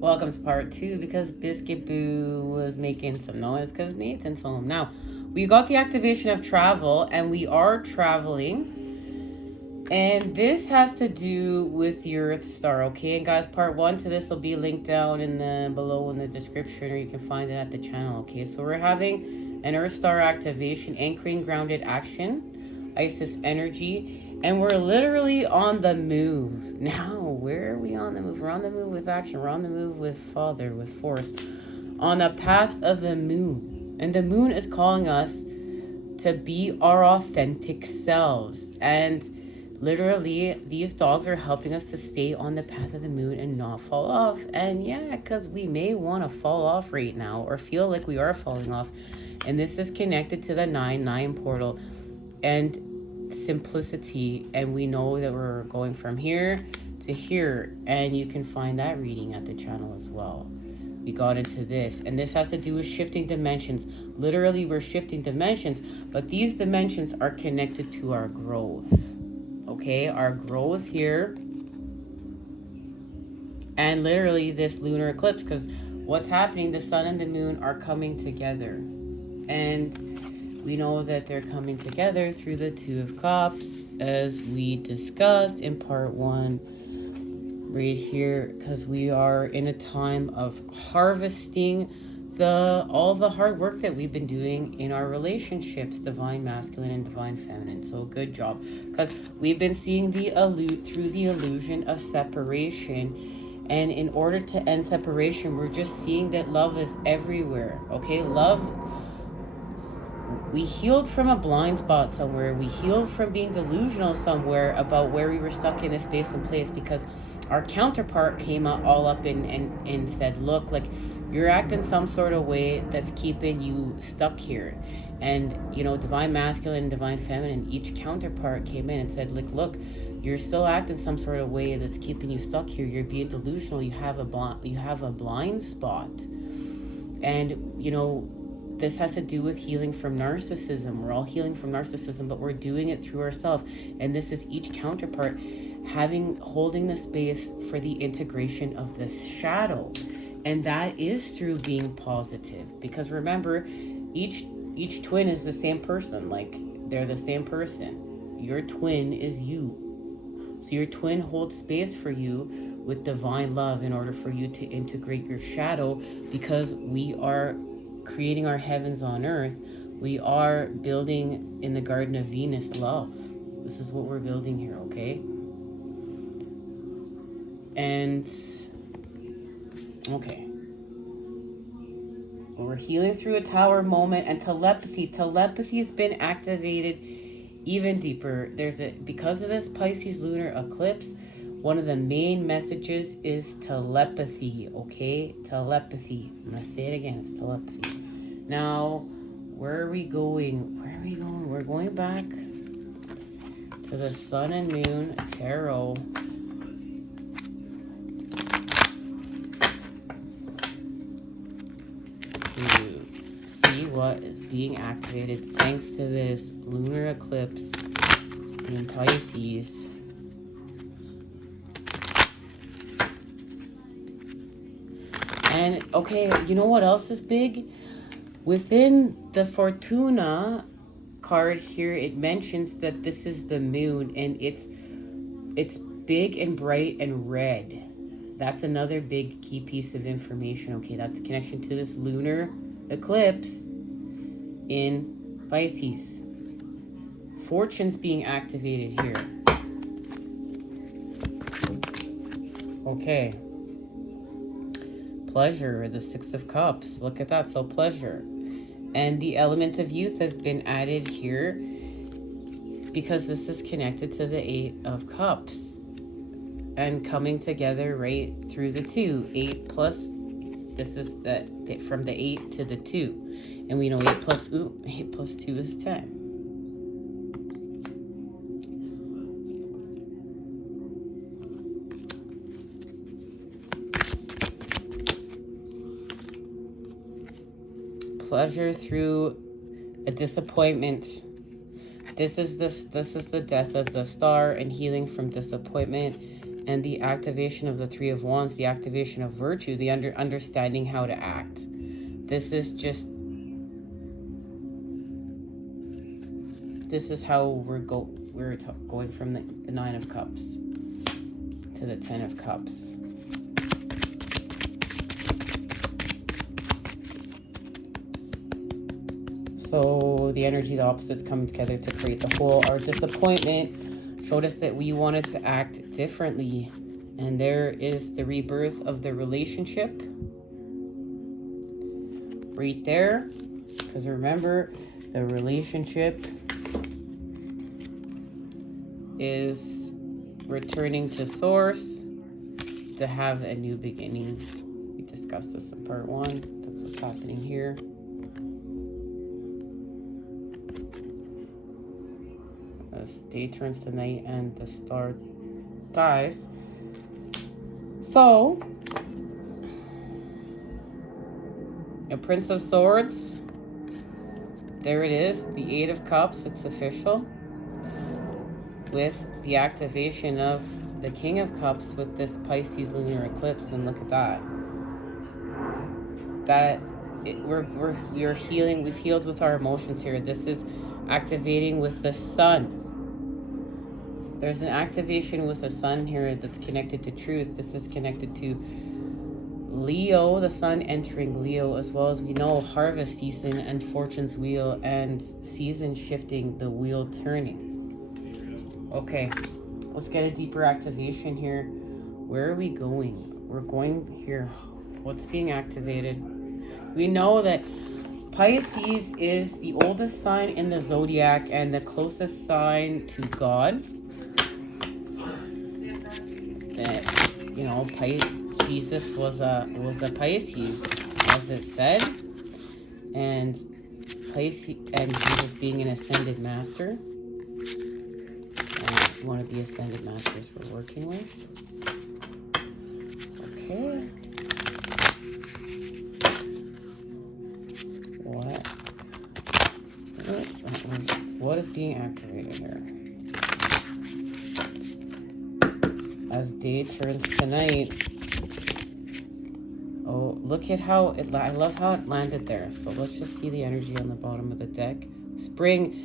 Welcome to part 2 because Biscuit Boo was making some noise because Nathan's home. Now, we got the activation of travel and we are traveling. And this has to do with your Earth star, okay? And guys, part 1 to this will be linked down in the below in the description, or you can find it at the channel, okay? So we're having an Earth star activation, anchoring grounded action, Isis energy, and we're literally on the move. Now, where are we on the move? We're on the move with action. We're on the move with Father, with Force, on the path of the moon. And the moon is calling us to be our authentic selves. And literally, these dogs are helping us to stay on the path of the moon and not fall off. And yeah, because we may want to fall off right now or feel like we are falling off. And this is connected to the 9-9 portal and simplicity. And we know that we're going from here to here. And you can find that reading at the channel as well. We got into this. And this has to do with shifting dimensions. Literally, we're shifting dimensions. But these dimensions are connected to our growth. Okay, our growth here, and literally this lunar eclipse, because what's happening, the sun and the moon are coming together, and we know that they're coming together through the Two of Cups, as we discussed in part 1 right here, because we are in a time of harvesting all the hard work that we've been doing in our relationships, divine masculine and divine feminine. So good job, because we've been seeing through the illusion of separation, and in order to end separation, we're just seeing that love is everywhere. Okay, love. We healed from a blind spot somewhere. We healed from being delusional somewhere about where we were stuck in this space and place, because our counterpart came all up and said, look, like, you're acting some sort of way that's keeping you stuck here. And, you know, divine masculine and divine feminine, each counterpart came in and said, like, look, you're still acting some sort of way that's keeping you stuck here. You're being delusional. You have a blind spot. And, you know, this has to do with healing from narcissism. We're all healing from narcissism, but we're doing it through ourselves. And this is each counterpart holding the space for the integration of this shadow. And that is through being positive. Because remember, each twin is the same person. Like, they're the same person. Your twin is you. So your twin holds space for you with divine love in order for you to integrate your shadow, because we are creating our heavens on earth. We are building in the Garden of Venus love. This is what we're building here, okay? And okay, we're healing through a tower moment and telepathy. Telepathy's been activated even deeper. Because of this Pisces lunar eclipse, one of the main messages is telepathy. Okay, telepathy. I'm gonna say it again. It's telepathy. Now, where are we going? We're going back to the Sun and Moon Tarot. What is being activated thanks to this lunar eclipse in Pisces. And okay, you know what else is big? Within the Fortuna card here, it mentions that this is the moon, and it's big and bright and red. That's another big key piece of information. Okay, that's a connection to this lunar eclipse in Pisces. Fortune's being activated here. Okay. Pleasure, the Six of Cups. Look at that. So pleasure. And the element of youth has been added here because this is connected to the Eight of Cups. And coming together right through the 2. 8 plus, this is from the 8 to the 2. And we know 8 plus 2 is 10. Pleasure through a disappointment. This is the death of the star and healing from disappointment and the activation of the Three of Wands, the activation of virtue, the understanding how to act. This is how we're going from the Nine of Cups to the Ten of Cups. So the energy, the opposites coming together to create the whole. Our disappointment showed us that we wanted to act differently. And there is the rebirth of the relationship. Right there. Because remember, the relationship is returning to source to have a new beginning. We discussed this in part 1. That's what's happening here. As day turns to night and the star dies. So, a Prince of Swords. There it is, the Eight of Cups. It's official. With the activation of the King of Cups with this Pisces lunar eclipse, and look at that. We're healing. We've healed with our emotions here. This is activating with the sun. There's an activation with the sun here that's connected to truth. This is connected to Leo, the sun entering Leo, as well as we know harvest season and fortune's wheel and season shifting, the wheel turning. Okay, let's get a deeper activation here. Where are we going? We're going here. What's being activated? We know that Pisces is the oldest sign in the zodiac and the closest sign to God. That, you know, Jesus was a Pisces, as it said, and Jesus being an ascended master, one of the ascended masters we're working with. Okay. What is being activated here? As day turns to night. Oh, look at how I love how it landed there. So let's just see the energy on the bottom of the deck. Spring,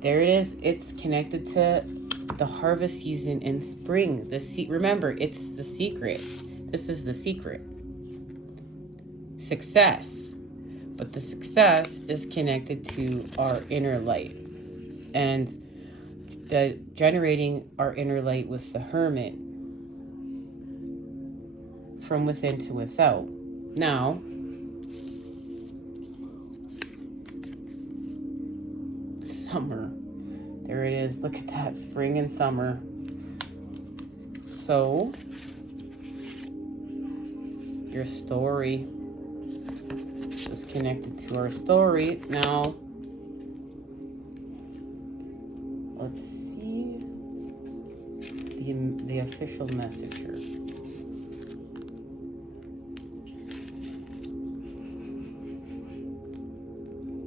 there it is. It's connected to the harvest season in spring. Remember, it's the secret. This is the secret. Success. But the success is connected to our inner light. And the generating our inner light with the Hermit. From within to without. Now, summer. There it is. Look at that. Spring and summer. So, your story is connected to our story. Now, let's see the official message here.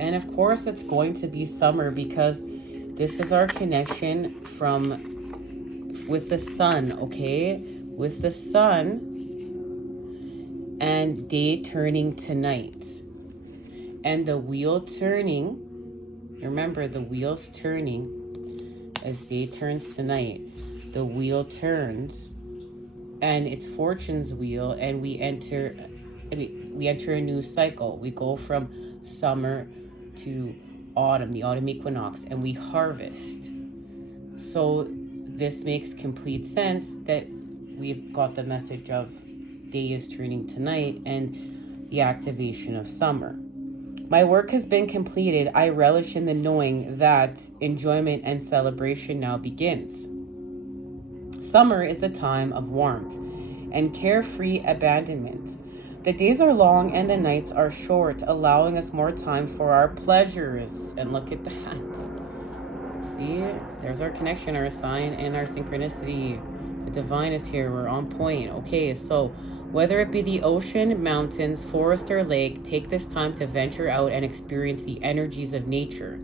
And of course, it's going to be summer because this is our connection with the sun, okay? With the sun and day turning to night. And the wheel turning, remember the wheel's turning as day turns to night. The wheel turns and it's fortune's wheel, and we enter a new cycle. We go from summer to autumn, the autumn equinox, and we harvest. So this makes complete sense that we've got the message of day is turning to night and the activation of summer. My work has been completed. I relish in the knowing that enjoyment and celebration now begins. Summer is a time of warmth and carefree abandonment. The days are long and the nights are short, allowing us more time for our pleasures. And look at that. See, there's our connection, our sign, and our synchronicity. The divine is here. We're on point. Okay, so whether it be the ocean, mountains, forest, or lake, take this time to venture out and experience the energies of nature.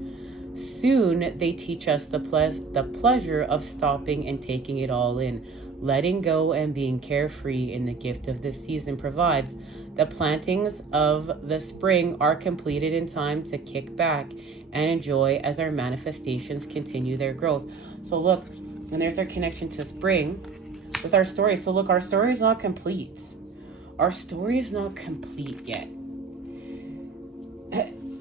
Soon, they teach us the pleasure of stopping and taking it all in. letting go and being carefree in the gift of this season provides. The plantings of the spring are completed in time to kick back and enjoy as our manifestations continue their growth. So look, and there's our connection to spring with our story. So look, our story is not complete. Our story is not complete yet.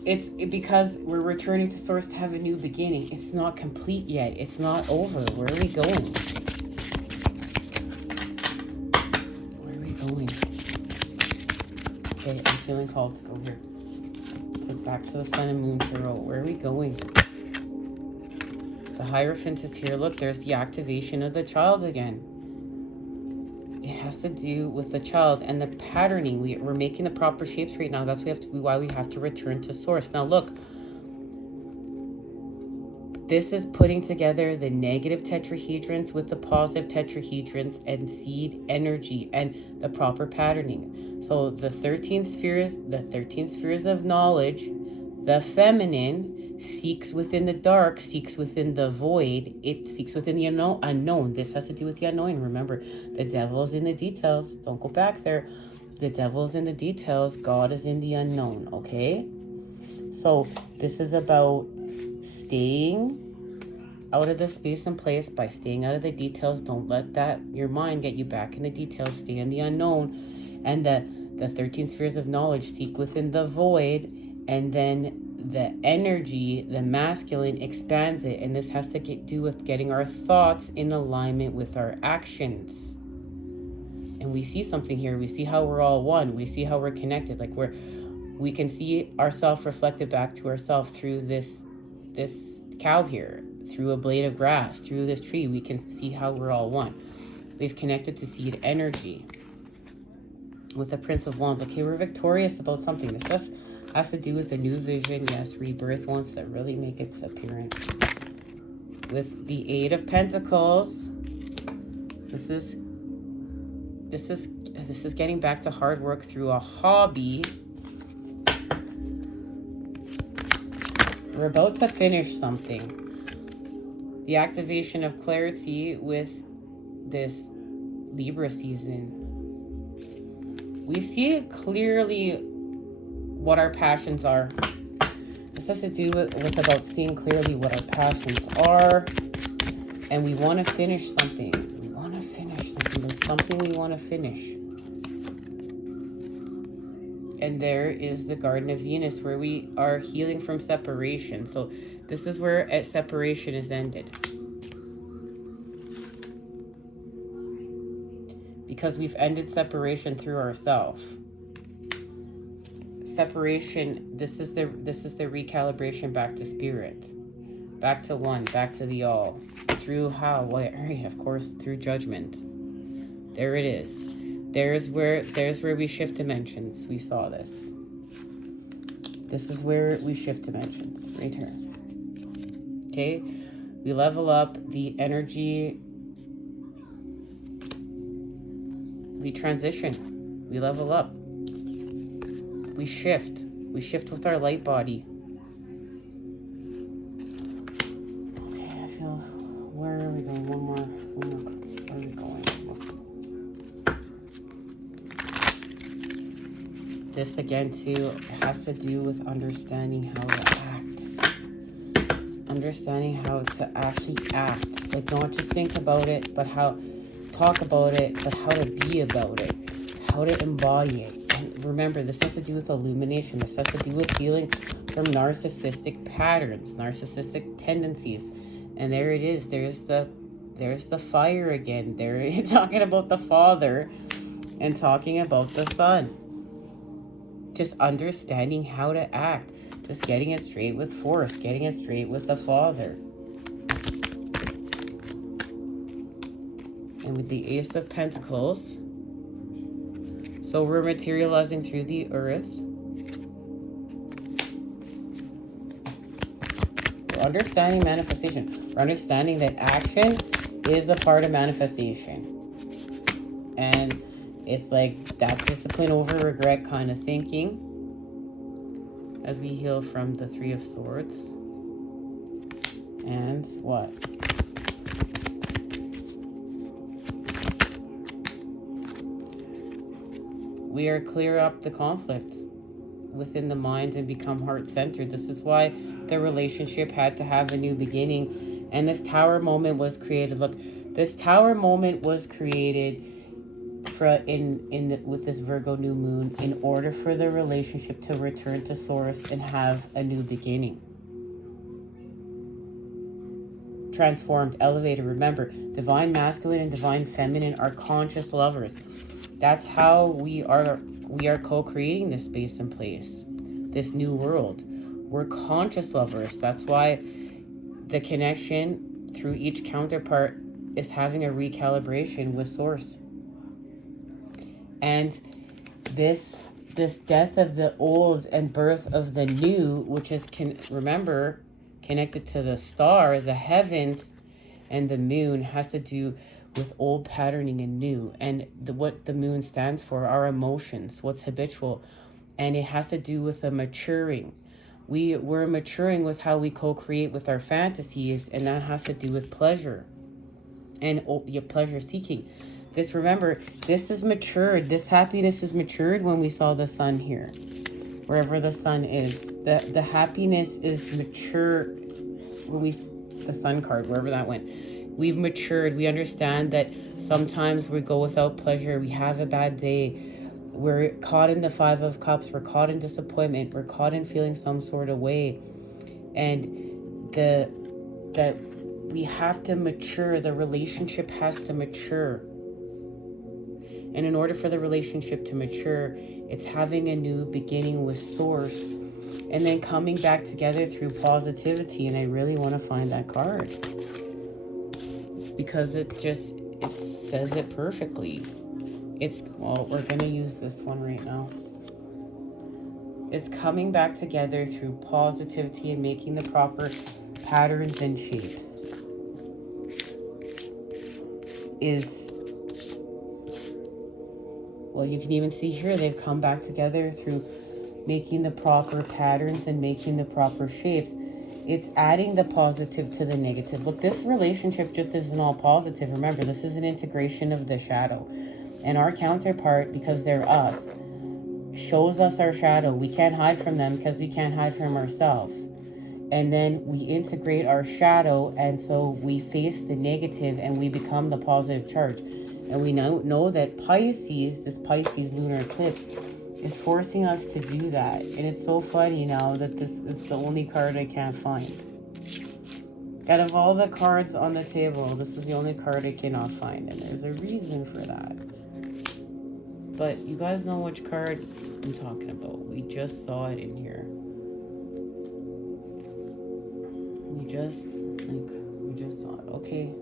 It's because we're returning to source to have a new beginning. It's not complete yet. It's not over. Where are we going? Where are we going? Okay, I'm feeling called to go here. Look back to the sun and moon tarot. Where are we going? The Hierophant is here. Look, there's the activation of the child again. It has to do with the child and the patterning. We're making the proper shapes right now. That's why we have to return to source. Now look, this is putting together the negative tetrahedrons with the positive tetrahedrons and seed energy and the proper patterning. So the 13 spheres of knowledge, the feminine seeks within the dark, seeks within the void, it seeks within the unknown. This has to do with the unknown. Remember, the devil is in the details. Don't go back there. The devil is in the details. God is in the unknown, okay? So this is about staying out of the space and place by staying out of the details. Don't let your mind get you back in the details. Stay in the unknown. And the 13 spheres of knowledge seek within the void, and then the energy, the masculine, expands it. And this has to do with getting our thoughts in alignment with our actions. And we see something here. We see how we're all one. We see how we're connected. Like we can see ourselves reflected back to ourselves through this cow here, through a blade of grass, through this tree. We can see how we're all one. We've connected to seed energy with the Prince of Wands. Okay, we're victorious about something. This has to do with a new vision. Yes, rebirth wants to really make its appearance. With the Eight of Pentacles, this is getting back to hard work through a hobby. We're about to finish something. The activation of clarity with this Libra season. We see clearly what our passions are. This has to do with about seeing clearly what our passions are. And we want to finish something. We want to finish something. There's something we want to finish. And there is the Garden of Venus, where we are healing from separation. So this is where separation is ended. Because we've ended separation through ourselves. Separation, this is the recalibration back to spirit, back to one, back to the all. Through how? What? Right, of course, through judgment. There it is. There's where we shift dimensions. We saw this. This is where we shift dimensions, right here. Okay, we level up the energy. We transition. We level up. We shift. We shift with our light body. Okay, I feel... Where are we going? One more. Where are we going? This, again, too, has to do with understanding how to act. Understanding how to actually act. Like, not just think about it, but how... Talk about it, but how to be about it. How to embody it. Remember, this has to do with illumination. This has to do with healing from narcissistic patterns, narcissistic tendencies. And there it is. There's the fire again. There, talking about the Father and talking about the Son. Just understanding how to act. Just getting it straight with Force. Getting it straight with the Father. And with the Ace of Pentacles... So we're materializing through the earth. We're understanding manifestation. We're understanding that action is a part of manifestation. And it's like that discipline over regret kind of thinking. As we heal from the Three of Swords. And what? we are clear up the conflicts within the mind and become heart-centered. This is why the relationship had to have a new beginning. And this tower moment was created. Look, this tower moment was created with this Virgo new moon in order for the relationship to return to source and have a new beginning. Transformed, elevated. Remember, divine masculine and divine feminine are conscious lovers. That's how we are co-creating this space and place, this new world. We're conscious lovers. That's why the connection through each counterpart is having a recalibration with source. And this death of the old and birth of the new, which is, remember, connected to the star, the heavens, and the moon, has to do with old patterning and new. And what the moon stands for, our emotions, what's habitual. And it has to do with the maturing. We're maturing with how we co-create with our fantasies, and that has to do with pleasure and your pleasure seeking. Remember, this is matured. This happiness is matured when we saw the sun here. Wherever the sun is. The happiness is mature when the sun card, wherever that went. We've matured. We understand that sometimes we go without pleasure. We have a bad day. We're caught in the 5 of Cups. We're caught in disappointment. We're caught in feeling some sort of way. And that we have to mature. The relationship has to mature. And in order for the relationship to mature, it's having a new beginning with source and then coming back together through positivity. And I really want to find that card because it says it perfectly. We're going to use this one right now. It's coming back together through positivity and making the proper patterns and shapes. Well, you can even see here, they've come back together through making the proper patterns and making the proper shapes. It's adding the positive to the negative. Look, this relationship just isn't all positive. Remember, this is an integration of the shadow. And our counterpart, because they're us, shows us our shadow. We can't hide from them because we can't hide from ourselves. And then we integrate our shadow, and so we face the negative and we become the positive charge. And we know that this Pisces lunar eclipse is forcing us to do that. And it's so funny now that this is the only card I can't find. Out of all the cards on the table, this is the only card I cannot find. And there's a reason for that. But you guys know which card I'm talking about. We just saw it in here. We just saw it. Okay.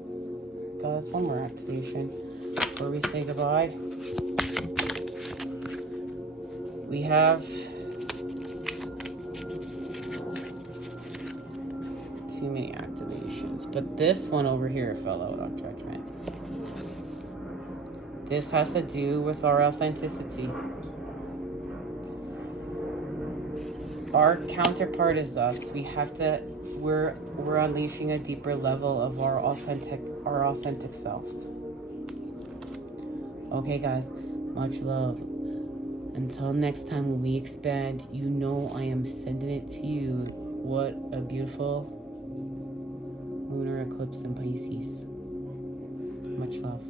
Guys, one more activation before we say goodbye. We have too many activations, but this one over here fell out on Judgment. This has to do with our authenticity. Our counterpart is us. We're unleashing a deeper level of our authentic selves. Okay, guys, much love. Until next time when we expand, you know I am sending it to you. What a beautiful lunar eclipse in Pisces. Much love.